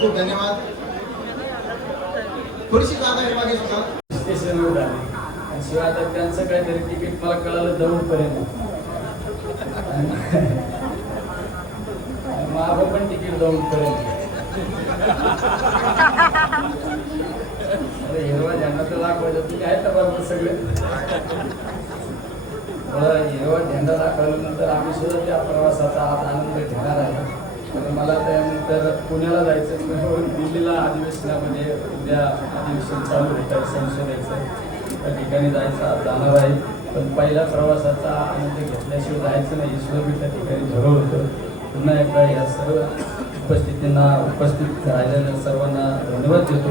खूप खूप धन्यवाद. थोडीशी जागा आहे मागे सुद्धा स्टेशनवर झाली आणि शिवाय आता त्यांचं काहीतरी तिकीट मला कळालं दौंडपर्यंत. माझं पण तिकीट दौंडपर्यंत. अरे हिरवा झेंडा तर दाखवायचा, तुम्ही आहेत ना बरोबर सगळे. हिरवा झेंडा दाखवल्यानंतर आम्ही सुद्धा त्या प्रवासाचा आज आनंद घेणार आहे. तर मला त्यानंतर पुण्याला जायचं, दिल्लीला अधिवेशनामध्ये उद्या अधिवेशन चालू होत आहे संसदेचं, त्या ठिकाणी जायचं जाणार आहे. पण पहिल्या प्रवासाचा आनंद घेतल्याशिवाय जायचं नाही, हे सुद्धा मी त्या ठिकाणी ठरवलं होतं. पुन्हा एकदा या सर्व उपस्थित राहिलेल्या सर्वांना धन्यवाद देतो.